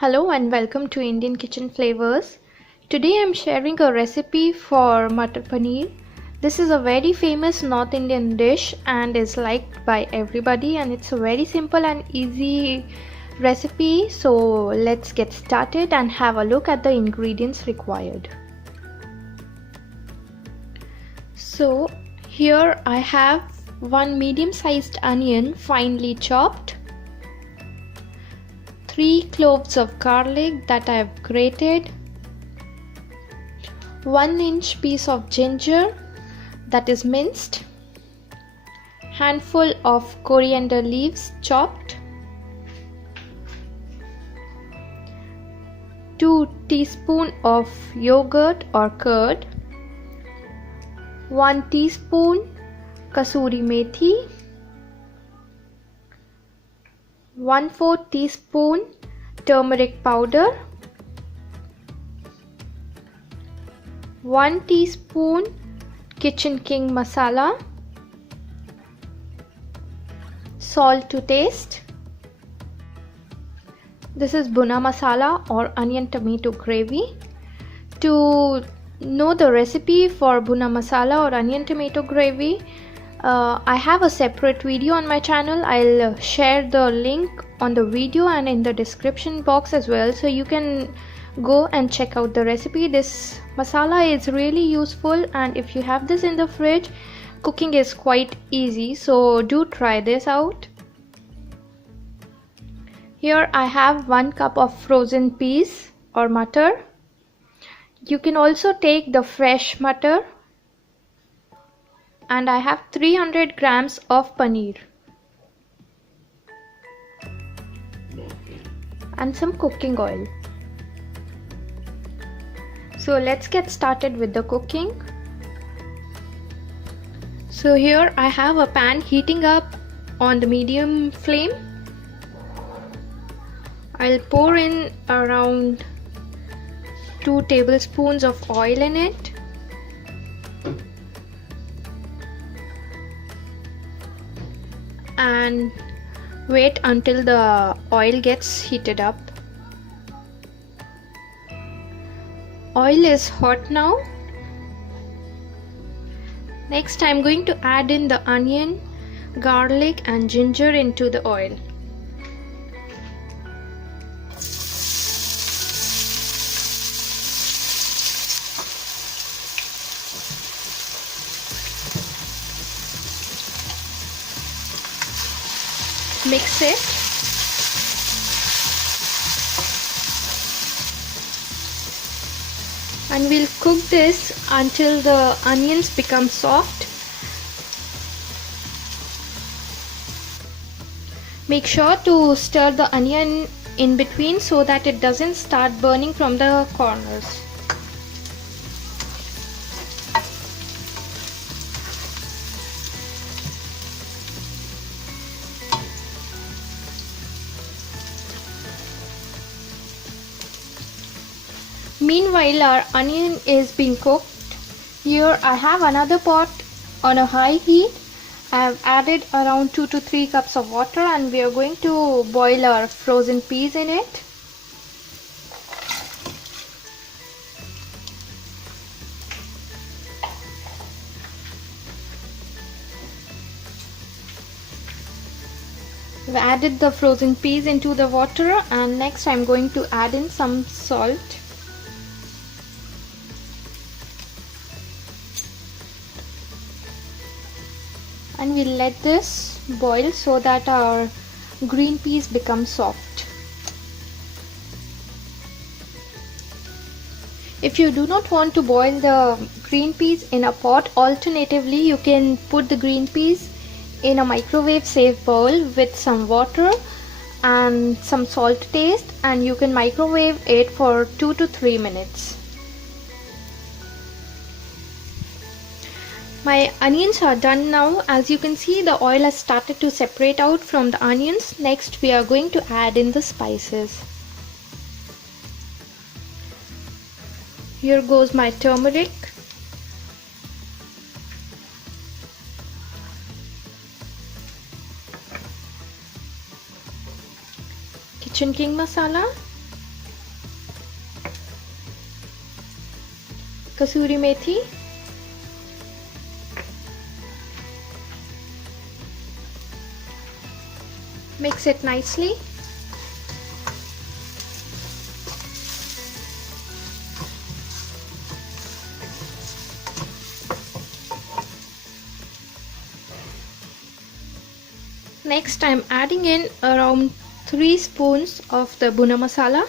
Hello and welcome to Indian Kitchen Flavors. Today I'm sharing a recipe for Matar Paneer. This is a very famous North Indian dish and is liked by everybody, and it's a very simple and easy recipe. So let's get started and have a look at the ingredients required. So here I have one medium-sized onion finely chopped, 3 cloves of garlic that I have grated, 1-inch piece of ginger that is minced, handful of coriander leaves chopped, 2 teaspoons of yogurt or curd, 1 teaspoon kasuri methi, 1/4 teaspoon turmeric powder, 1 teaspoon kitchen king masala, salt to taste. This is buna masala or onion tomato gravy. To know the recipe for buna masala or onion tomato gravy, I have a separate video on my channel. I'll share the link on the video and in the description box as well, so you can go and check out the recipe. This masala is really useful, and if you have this in the fridge, cooking is quite easy, so do try this out. Here I have 1 cup of frozen peas or mutter. You can also take the fresh mutter. And I have 300 grams of paneer and some cooking oil. So let's get started with the cooking. So here I have a pan heating up on the medium flame. I'll pour in around 2 tablespoons of oil in it. And wait until the oil gets heated up. Oil is hot now. Next I'm going to add in the onion, garlic and ginger into the oil. Mix it. And we'll cook this until the onions become soft. Make sure to stir the onion in between so that it doesn't start burning from the corners. Meanwhile our onion is being cooked, here I have another pot on a high heat. I have added around 2 to 3 cups of water and we are going to boil our frozen peas in it. I've added the frozen peas into the water, and next I'm going to add in some salt. And we'll let this boil so that our green peas become soft. If you do not want to boil the green peas in a pot, alternatively you can put the green peas in a microwave safe bowl with some water and some salt to taste, and you can microwave it for 2 to 3 minutes. My onions are done now. As you can see, the oil has started to separate out from the onions. Next we are going to add in the spices. Here goes my turmeric, kitchen king masala, kasuri methi, mix it nicely. Next, I'm adding in around 3 spoons of the buna masala.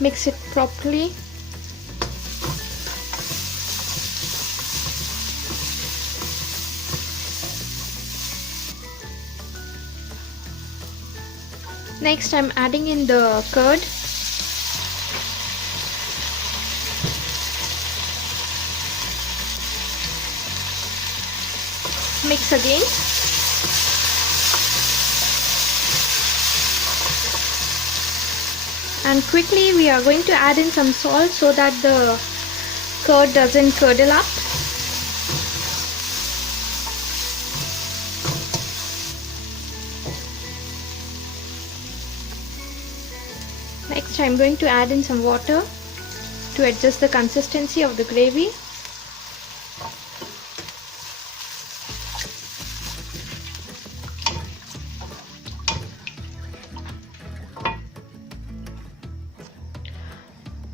Mix it properly. Next, I'm adding in the curd. Mix again. And quickly we are going to add in some salt so that the curd doesn't curdle up. Next, I'm going to add in some water to adjust the consistency of the gravy.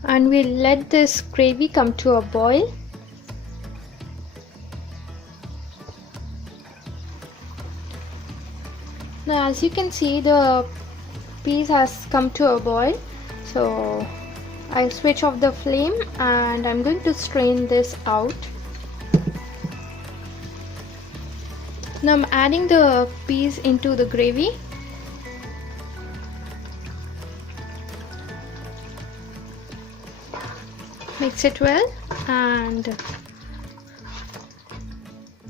And we'll let this gravy come to a boil. Now, as you can see, the peas has come to a boil. So I'll switch off the flame and I'm going to strain this out. Now I'm adding the peas into the gravy. Mix it well and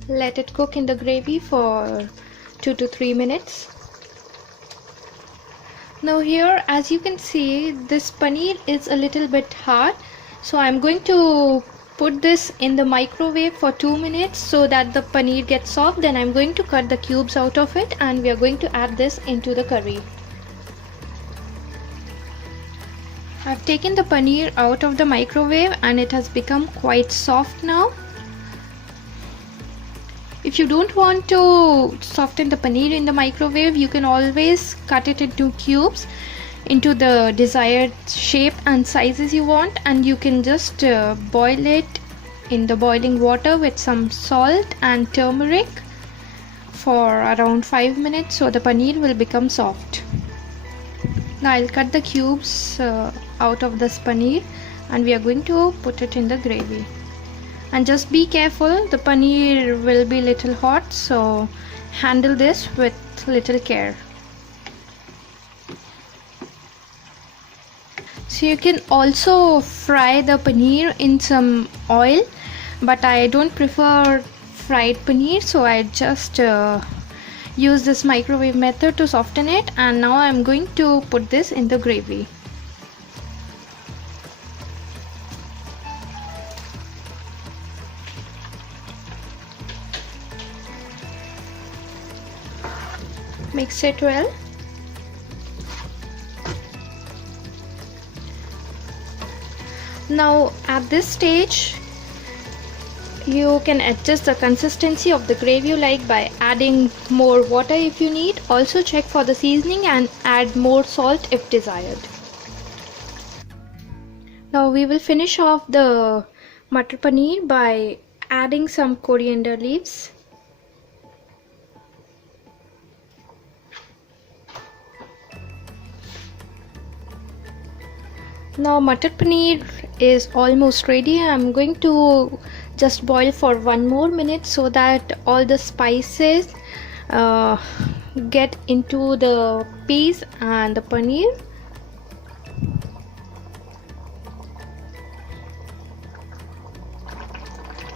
let it cook in the gravy for 2 to 3 minutes. Now here, as you can see, this paneer is a little bit hard, so I'm going to put this in the microwave for 2 minutes so that the paneer gets soft. Then I'm going to cut the cubes out of it and we are going to add this into the curry. I've taken the paneer out of the microwave and it has become quite soft now. If you don't want to soften the paneer in the microwave, you can always cut it into cubes into the desired shape and sizes you want, and you can just boil it in the boiling water with some salt and turmeric for around 5 minutes so the paneer will become soft. Now I'll cut the cubes out of this paneer and we are going to put it in the gravy. And just be careful, the paneer will be little hot, so handle this with little care. So you can also fry the paneer in some oil, but I don't prefer fried paneer, so I just use this microwave method to soften it. And now I'm going to put this in the gravy. Mix it well. Now at this stage you can adjust the consistency of the gravy you like by adding more water if you need. Also check for the seasoning and add more salt if desired. Now we will finish off the Mutter Paneer by adding some coriander leaves. Now Mutter Paneer is almost ready. I'm going to just boil for 1 more minute so that all the spices get into the peas and the paneer.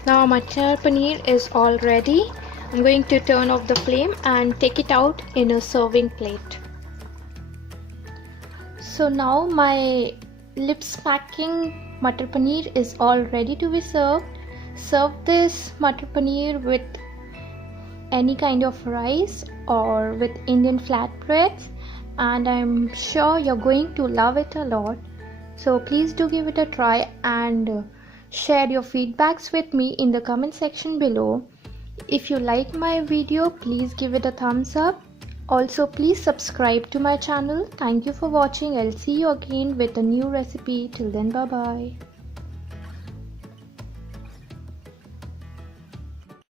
Now Mutter Paneer is all ready. I'm going to turn off the flame and take it out in a serving plate. So now my lip smacking Mutter Paneer is all ready to be served. Serve this Mutter Paneer with any kind of rice or with Indian flatbreads, and I'm sure you're going to love it a lot. So please do give it a try and share your feedbacks with me in the comment section below. If you like my video, please give it a thumbs up. Also, please subscribe to my channel. Thank you for watching. I'll see you again with a new recipe. Till then, bye bye.